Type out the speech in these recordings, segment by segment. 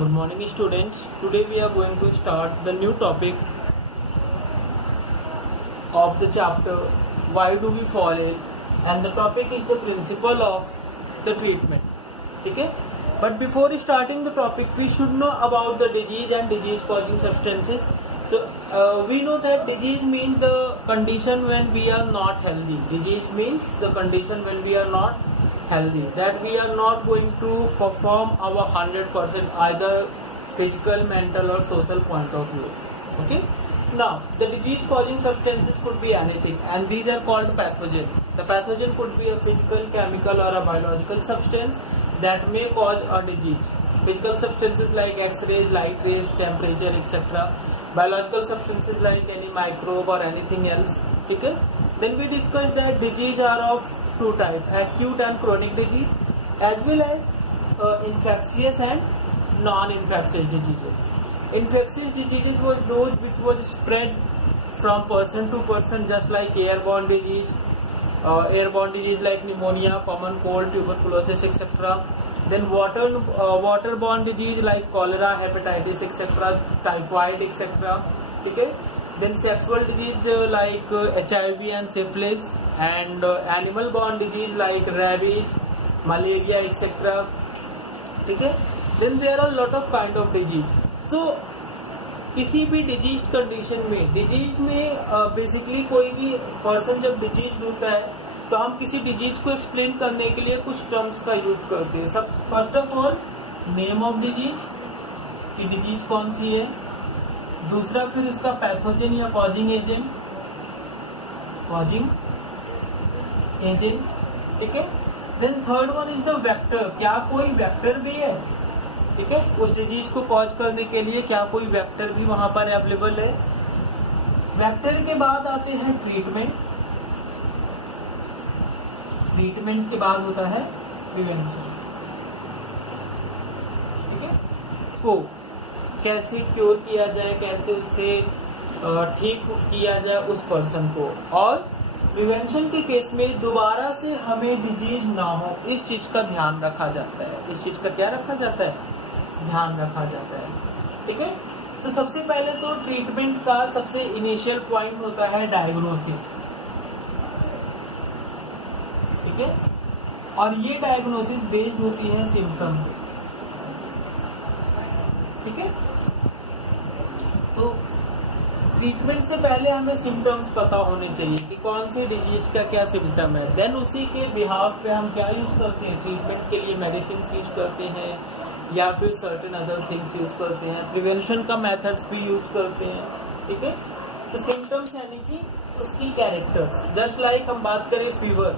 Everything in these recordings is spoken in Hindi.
Good morning students. Today we are going to start the new topic of the chapter Why do we fall ill, and the topic is the principle of the treatment. ठीक है, but before starting the topic we should know about the disease and disease causing substances. So we know that disease means the condition when we are not healthy. Disease means the condition when we are not healthy, that we are not going to perform our 100% either physical, mental or social point of view. Okay, now the disease causing substances could be anything, and these are called pathogen. The pathogen could be a physical, chemical or a biological substance that may cause a disease. Physical substances like x-rays, light rays, temperature, etc. Biological substances like any microbe or anything else. Okay, then we discussed that disease are of two types: acute and chronic disease, as well as infectious and non-infectious diseases. Infectious diseases was those which was spread from person to person, just like airborne disease. Airborne disease like pneumonia, common cold, tuberculosis, etc. Then waterborne disease like cholera, hepatitis, etc., typhoid, etc. Okay. Then sexual disease like HIV and syphilis, and animal-borne disease like rabies, malaria, etc. ठीक है. Then there are a lot of kind of disease. So किसी भी डिजीज कंडीशन में, डिजीज में बेसिकली कोई भी पर्सन जब डिजीज होता है तो हम किसी डिजीज को एक्सप्लेन करने के लिए कुछ टर्म्स का यूज करते हैं. सब first of all name of disease, कि डिजीज कौन सी है. दूसरा फिर उसका पैथोजन या कॉजिंग एजेंट, ठीक है. Then third one is the vector, क्या कोई वेक्टर भी है. ठीक है, उस डिजीज को कॉज करने के लिए क्या कोई वेक्टर भी वहां पर अवेलेबल है. वेक्टर के बाद आते हैं ट्रीटमेंट. ट्रीटमेंट के बाद होता है प्रिवेंशन. ठीक है, तो कैसे क्योर किया जाए, कैसे उससे ठीक किया जाए उस पर्सन को. और प्रिवेंशन के केस में दोबारा से हमें डिजीज ना हो, इस चीज का ध्यान रखा जाता है. इस चीज का क्या रखा जाता है, ध्यान रखा जाता है. ठीक है, तो सबसे पहले तो ट्रीटमेंट का सबसे इनिशियल पॉइंट होता है डायग्नोसिस. ठीक है, और ये डायग्नोसिस बेस्ड होती है सिम्टम्स. ठीक है, तो ट्रीटमेंट से पहले हमें सिम्टम्स पता होने चाहिए कि कौन सी डिजीज का क्या सिम्टम है. देन उसी के बिहाफ पे हम क्या यूज करते हैं, ट्रीटमेंट के लिए मेडिसिन यूज करते हैं या फिर सर्टेन अदर थिंग्स यूज करते हैं. प्रिवेंशन का मेथड्स भी यूज करते हैं. ठीक है, तो सिम्टम्स यानी कि उसकी कैरेक्टर्स. जस्ट लाइक हम बात करें फीवर.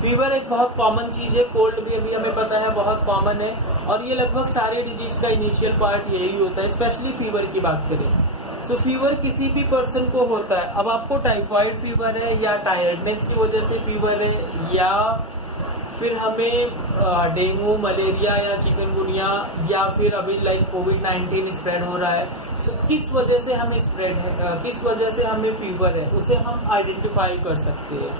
फीवर एक बहुत कॉमन चीज है. कोल्ड भी अभी हमें पता है बहुत कॉमन है, और ये लगभग सारे डिजीज का इनिशियल पार्ट यही होता है. स्पेशली फीवर की बात करें, सो फीवर किसी भी पर्सन को होता है. अब आपको टाइफाइड फीवर है या टायर्डनेस की वजह से फीवर है, या फिर हमें डेंगू, मलेरिया या चिकनगुनिया, या फिर अभी लाइक कोविड-19 स्प्रेड हो रहा है. सो किस वजह से हमें स्प्रेड है, किस वजह से हमें फीवर है, उसे हम आइडेंटिफाई कर सकते हैं.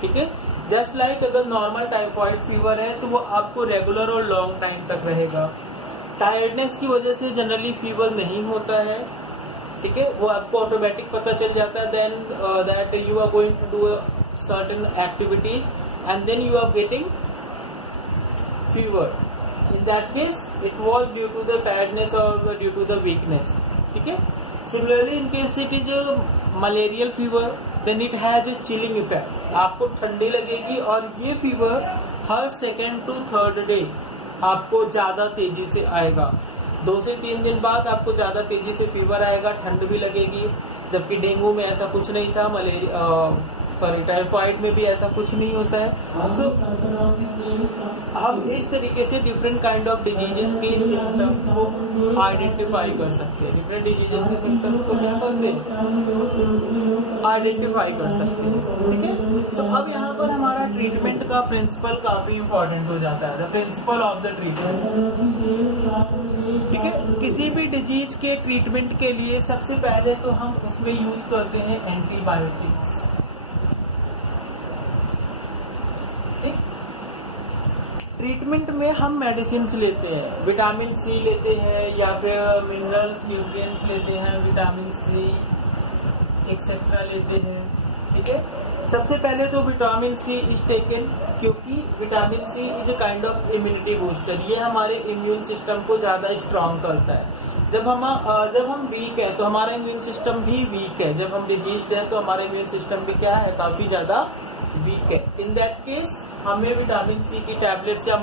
ठीक है, जस्ट लाइक अगर नॉर्मल टाइफाइड फीवर है तो वो आपको रेगुलर और लॉन्ग टाइम तक रहेगा. टायर्डनेस की वजह से जनरली फीवर नहीं होता है. ठीक है, वो आपको ऑटोमेटिक पता चल जाता है. Then that you are going to do certain activities and then you are getting fever. In that case it was due to the tiredness or due to the weakness. ठीक है, similarly in case it is a malarial fever, then it has a chilling effect. आपको ठंडी लगेगी, और ये फीवर हर सेकेंड टू थर्ड डे आपको ज्यादा तेजी से आएगा. 2 से 3 दिन बाद आपको ज्यादा तेजी से फीवर आएगा, ठंड भी लगेगी. जबकि डेंगू में ऐसा कुछ नहीं था, टाइफाइड में भी ऐसा कुछ नहीं होता है. सो हम इस तरीके से डिफरेंट काइंड ऑफ डिजीजेस के सिम्टम्स को आइडेंटिफाई कर सकते हैं. डिफरेंट डिजीजेस के सिम्टम्स को क्या करते हैं, आइडेंटिफाई कर सकते हैं. ठीक है, सो अब यहाँ पर हमारा ट्रीटमेंट का प्रिंसिपल काफी इंपॉर्टेंट हो जाता है. The principle of the treatment. ठीक है, किसी भी डिजीज के ट्रीटमेंट के लिए सबसे पहले तो हम उसमें यूज करते हैं एंटीबायोटिक्स. ट्रीटमेंट में हम मेडिसिन लेते हैं, विटामिन सी लेते हैं या फिर मिनरल्स न्यूट्रिएंट्स लेते हैं, विटामिन सी एक्सेट्रा लेते हैं, ठीक है। सबसे पहले तो विटामिन सी इज टेकन, क्योंकि vitamin C is a kind of immunity booster. ये हमारे इम्यून सिस्टम को ज़्यादा स्ट्रांग करता है। जब हम वीक है तो हमारा इम्यून सिस्टम भी वीक है, जब हम डिजीज्ड है तो हमारा इम्यून सिस्टम भी क्या है, काफ़ी ज़्यादा वीक है। इन दैट केस हमें विटामिन सी की टैबलेट्स या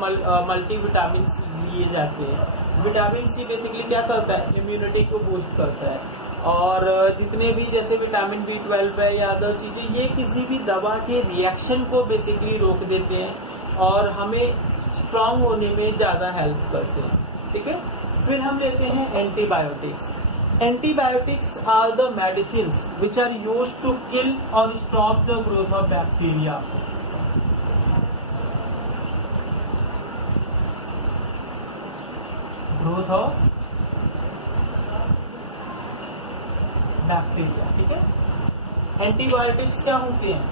मल्टी विटामिन लिए जाते हैं। विटामिन सी बेसिकली क्या करता है, इम्यूनिटी को बूस्ट करता है। और जितने भी जैसे विटामिन B12 है या अदर चीज़ें, ये किसी भी दवा के रिएक्शन को बेसिकली रोक देते हैं और हमें स्ट्रांग होने में ज़्यादा हेल्प करते हैं, ठीक है। फिर हम लेते हैं antibiotics. Antibiotics are the medicines which are used to kill और stop the growth of bacteria. Growth of bacteria, ठीक है। एंटीबायोटिक्स क्या होते हैं,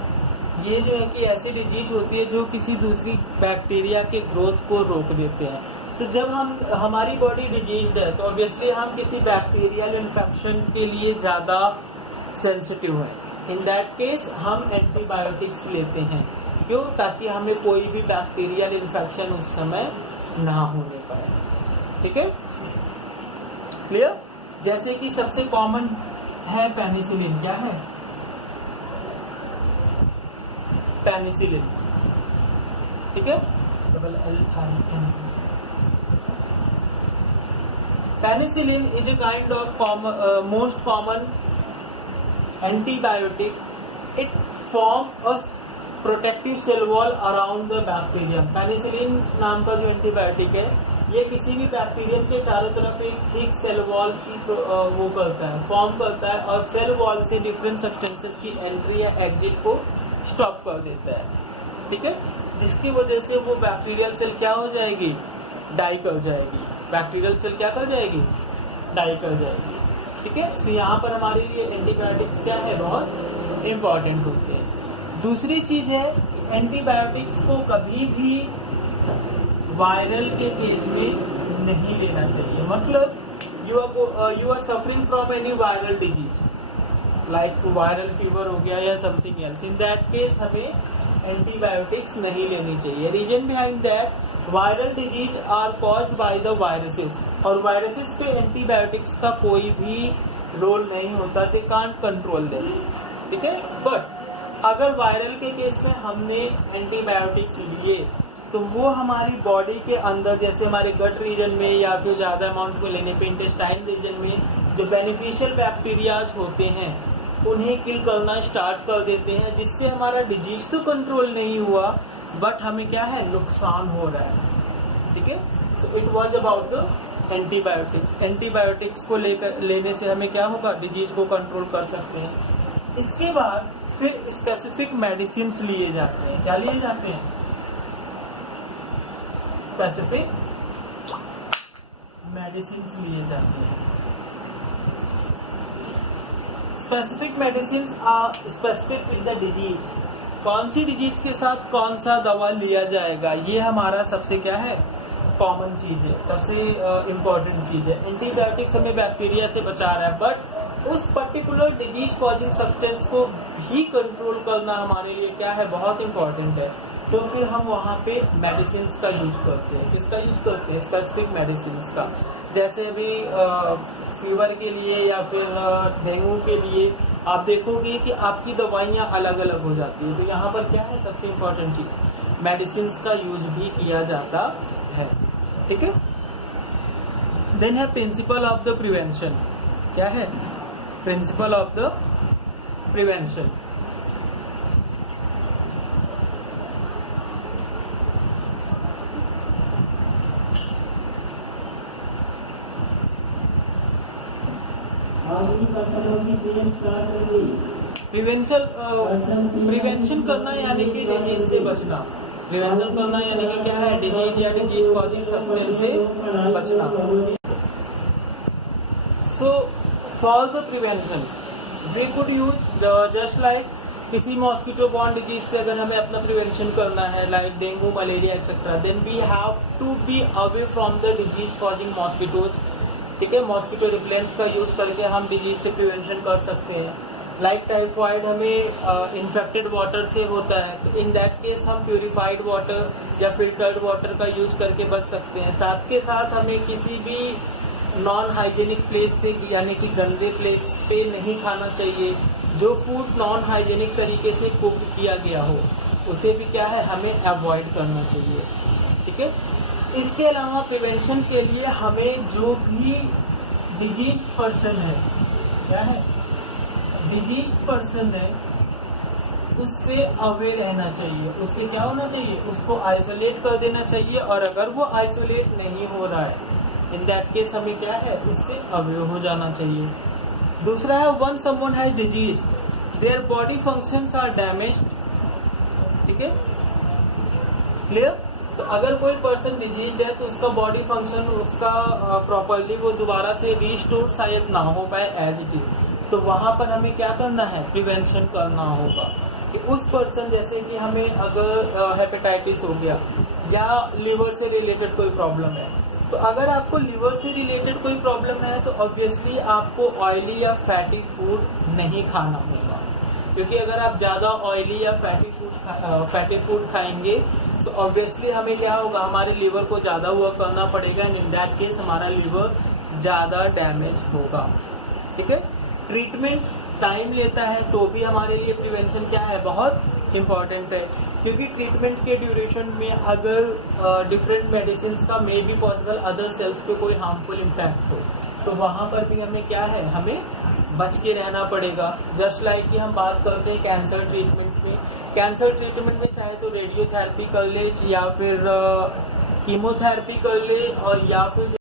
ये जो है कि ऐसी डिजीज होती है जो किसी दूसरी बैक्टीरिया के ग्रोथ को रोक देते हैं। तो जब हमारी बॉडी डिजीज्ड है तो ऑब्वियसली हम किसी बैक्टीरियल इन्फेक्शन के लिए ज़्यादा सेंसिटिव हैं। इन दैट केस हम एंटीबायोटिक्स लेते हैं, क्यों, ताकि हमें कोई भी बैक्टीरियल इन्फेक्शन उस समय ना होने पाए, ठीक है, क्लियर। जैसे कि सबसे कॉमन है पेनिसिलिन। क्या है पेनिसिलिन, ठीक है, penicillin is a kind of most common antibiotic. It forms a protective cell wall around the bacterium. Penicillin नाम का जो एंटीबायोटिक है, ये किसी भी बैक्टीरियम के चारों तरफ एक थिक सेल वॉल की वो करता है, फॉर्म करता है, और सेल वॉल से डिफरेंट सब्सटेंसेस की एंट्री या एग्जिट को स्टॉप कर देता है, ठीक है, जिसकी वजह से वो बैक्टीरियल सेल क्या हो जाएगी, डाई कर जाएगी। बैक्टीरियल सेल क्या कर जाएगी, डाई कर जाएगी, ठीक है। तो यहाँ पर हमारे लिए एंटीबायोटिक्स क्या है, बहुत इम्पॉर्टेंट होते हैं। दूसरी चीज है, एंटीबायोटिक्स को कभी भी वायरल के केस में नहीं लेना चाहिए। मतलब you are suffering from any viral disease like viral fever हो गया या something else, in that case हमें एंटीबायोटिक्स नहीं लेनी चाहिए। Reason behind that, viral disease are caused by the viruses, और वायरसेस पे एंटीबायोटिक्स का कोई भी रोल नहीं होता, दे कांट कंट्रोल देम, ठीक है। बट अगर वायरल के केस में हमने एंटीबायोटिक्स लिए तो वो हमारी बॉडी के अंदर, जैसे हमारे गट रीजन में या फिर ज़्यादा अमाउंट में लेने पे इंटेस्टाइन रीजन में जो बेनिफिशियल बैक्टीरियाज होते हैं उन्हें किल करना स्टार्ट कर देते हैं, जिससे हमारा डिजीज तो कंट्रोल नहीं हुआ बट हमें क्या है, नुकसान हो रहा है, ठीक है। तो it was about the antibiotics. Antibiotics को लेने से हमें क्या होगा, डिजीज को कंट्रोल कर सकते हैं। इसके बाद फिर स्पेसिफिक मेडिसिन लिए जाते हैं। क्या लिए जाते हैं, स्पेसिफिक मेडिसिन लिए जाते हैं। Specific medicine specific with the disease, कौन सी डिजीज के साथ कौन सा दवा लिया जाएगा, ये हमारा सबसे क्या है, कॉमन चीज है, सबसे इम्पोर्टेंट चीज है। एंटीबायोटिक्स हमें बैक्टीरिया से बचा रहा है, बट उस पर्टिकुलर डिजीज कॉजिंग सब्सटेंस को भी कंट्रोल करना हमारे लिए क्या है, बहुत इंपॉर्टेंट है। तो फिर हम वहाँ पे मेडिसिन का यूज करते हैं। किसका यूज करते हैं, स्पेसिफिक मेडिसिन का। जैसे अभी फीवर के लिए या फिर डेंगू के लिए आप देखोगे कि आपकी दवाइयाँ अलग अलग हो जाती है, तो यहाँ पर क्या है, सबसे इम्पोर्टेंट चीज, मेडिसिन का यूज भी किया जाता है, ठीक है। देन है प्रिंसिपल ऑफ द प्रिवेंशन। क्या है, principle of the prevention. Prevention करना यानी कि डिजीज से बचना। प्रिवेंशन करना यानी कि क्या है, डिजीज या डिजीज कॉजिंग सब्सटेंस से बचना। So for the prevention we could use just like किसी मॉस्किटो बॉर्न डिजीज से अगर हमें अपना प्रिवेंशन करना है like dengue, malaria etcetera, then we have to be away from the disease causing mosquitoes. ठीक है, मॉस्किटो रिपेलेंट्स का यूज करके हम डिजीज से प्रिवेंशन कर सकते हैं। लाइक टाइफाइड हमें इन्फेक्टेड वाटर से होता है, तो इन दैट केस हम प्योरीफाइड वाटर या फिल्टर्ड वाटर का यूज करके बच सकते हैं। साथ के साथ हमें किसी भी नॉन हाइजेनिक प्लेस से यानी कि गंदे प्लेस पे नहीं खाना चाहिए। जो फूड नॉन हाइजेनिक तरीके से कुक किया गया हो उसे भी क्या है हमें अवॉइड करना चाहिए। ठीक है, इसके अलावा प्रिवेंशन के लिए हमें जो भी डिजीज पर्सन है, क्या है डिजीज पर्सन है, उससे अवेयर रहना चाहिए। उससे क्या होना चाहिए, उसको आइसोलेट कर देना चाहिए। और अगर वो आइसोलेट नहीं हो रहा है इन दैट केस हमें क्या है उससे अवेयर हो जाना चाहिए। दूसरा है one someone has disease their body functions are damaged. ठीक है, क्लियर। तो अगर कोई पर्सन डिजीज है तो उसका बॉडी फंक्शन उसका प्रॉपरली वो दोबारा से रीस्टोर शायद ना हो पाए एज इट इज, तो वहां पर हमें क्या करना है, प्रिवेंशन करना होगा कि उस पर्सन, जैसे कि हमें अगर हेपेटाइटिस हो गया या लीवर से रिलेटेड कोई प्रॉब्लम है, तो अगर आपको लीवर से रिलेटेड कोई प्रॉब्लम है तो ऑब्वियसली आपको ऑयली या फैटी फूड नहीं खाना होगा, क्योंकि अगर आप ज़्यादा ऑयली या फैटी फूड खाएंगे तो ऑब्वियसली हमें क्या होगा, हमारे लीवर को ज़्यादा वर्क करना पड़ेगा एंड इन दैट केस हमारा लीवर ज़्यादा डैमेज होगा। ठीक है, ट्रीटमेंट टाइम लेता है तो भी हमारे लिए प्रिवेंशन क्या है, बहुत इम्पॉर्टेंट है, क्योंकि ट्रीटमेंट के ड्यूरेशन में अगर डिफरेंट मेडिसिन का may be possible other sales पे कोई हार्मफुल इम्पैक्ट हो तो वहाँ पर भी हमें क्या है, हमें बच के रहना पड़ेगा। जस्ट लाइक कि हम बात करते हैं कैंसर ट्रीटमेंट में, कैंसर ट्रीटमेंट में चाहे तो रेडियोथेरेपी कर ले या फिर कीमोथेरेपी कर ले और या फिर